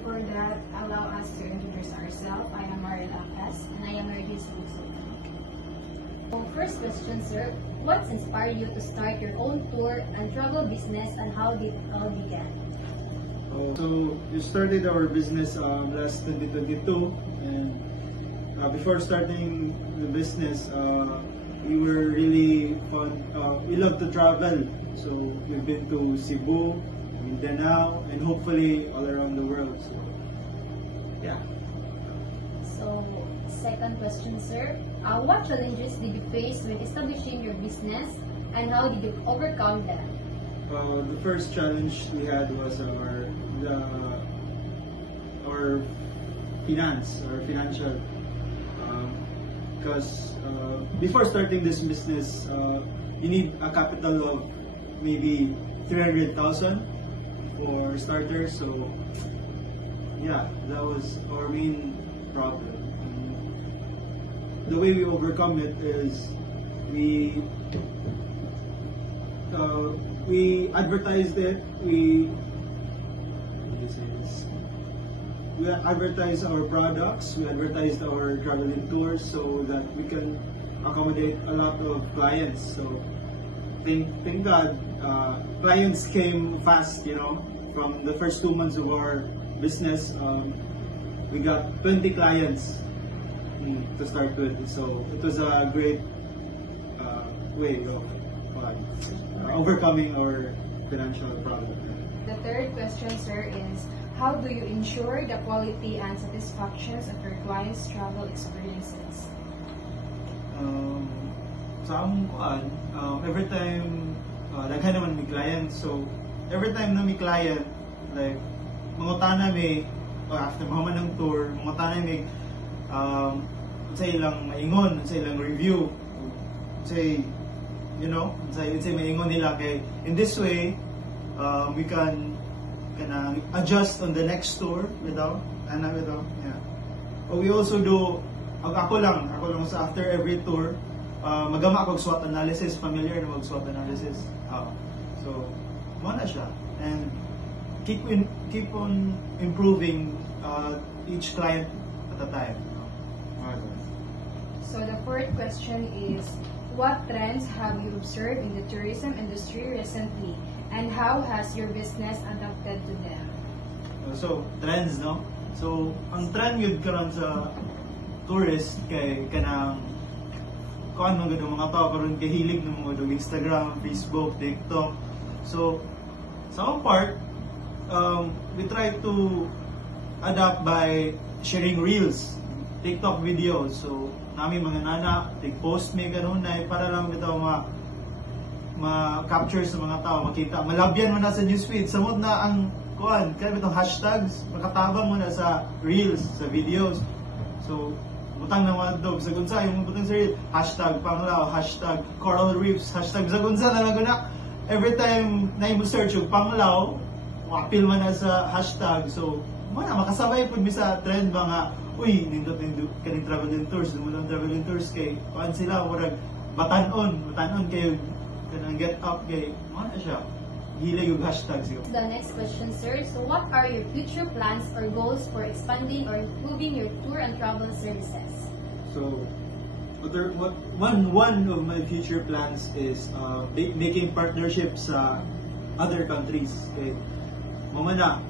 before that, allow us to introduce ourselves. I am Mariel Acas, and I am Regis Luso. So first question, sir. What inspired you to start your own tour and travel business, and how did it all begin? So we started our business last 2022, and before starting the business, we were really fun. We love to travel, so we've been to Cebu, Mindanao, and hopefully all around the world. So yeah. So second question, sir. What challenges did you face when establishing your business, and how did you overcome them? The first challenge we had was our financial. Because before starting this business, you need a capital of maybe 300,000 for starters. So yeah, that was our main problem. The way we overcome it is we advertised it. We advertise our products. We advertised our traveling tours so that we can accommodate a lot of clients. So thank God, clients came fast. From the first 2 months of our business, we got 20 clients to start with. So it was a great way of overcoming our financial problem. The third question, sir, is how do you ensure the quality and satisfactions of your clients' travel experiences? Sa among kuan, every time daghan naman may client, so every time na may client, like mangutana may after mahuman ng tour, mangutana may sa ilang maingon, sa ilang review, say say maingon nila kay in this way we can adjust on the next tour without. Yeah. We also do ako lang sa after every tour magama ako SWOT analysis, familiar na mag SWOT analysis. So mo na siya, and keep on improving each client at a time. So the fourth question is, what trends have you observed in the tourism industry recently, and how has your business adapted to them? So trends, no? So ang trend yun karon sa tourist kay kanang kuan man gud mga tao karon kay hilig ng mga Instagram, Facebook, TikTok. So sa our part, we try to adapt by sharing reels, TikTok videos. So nami mga nana, post may ganun na para lang bitaw ma-capture sa mga tao, makita, malabyan mo na sa newsfeed, samot na ang kuan, kaya bitong hashtags, makatabang mo na sa reels, sa videos. So butang na mga dog sa gunsa, yung butang sa reel, hashtag Panglao, hashtag coral reefs, hashtag sa gunsa na naguna. Every time na mo search yung Panglao, apil man na sa hashtag. So makasabay po mi sa trend ba nga, uy, nindot kaning traveling tours, dumulong traveling tours kay kuan sila, murag batanon kayo kanang get up kay mana siya. Hila yung hashtag siya. The next question, sir. So what are your future plans or goals for expanding or improving your tour and travel services? So one of my future plans is making partnerships sa other countries. Okay. Mamana,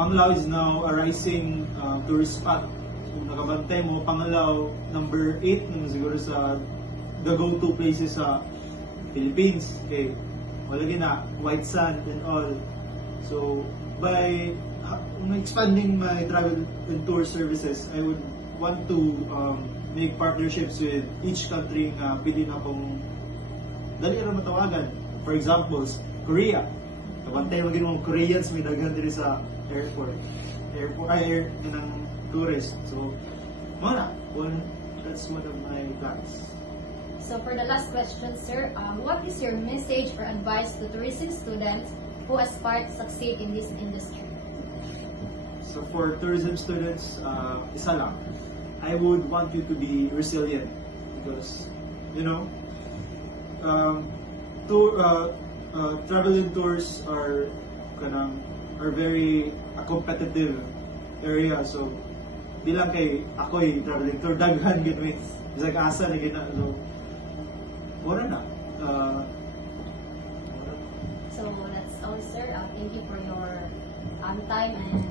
Panglao is now a rising tourist spot. So nakabantay mo, Panglao number 8 naman siguro sa the go-to places sa Philippines. Okay. Wala na, white sand and all. So by expanding my travel and tour services, I would want to make partnerships with each country na pili na akong dali na matawagan. For example, Korea. Kabantay mo mga Koreans may daghan diri sa airport ng tourist. So, that's one of my plans. So for the last question, sir, what is your message or advice to tourism students who aspire to succeed in this industry? So for tourism students, isa lang, I would want you to be resilient because, traveling tours are kanang are very a competitive area. So di lang kay ako'y traveling tour daghan gid mi. Bisag asa na gina so wala na. So that's all, sir. Thank you for your time and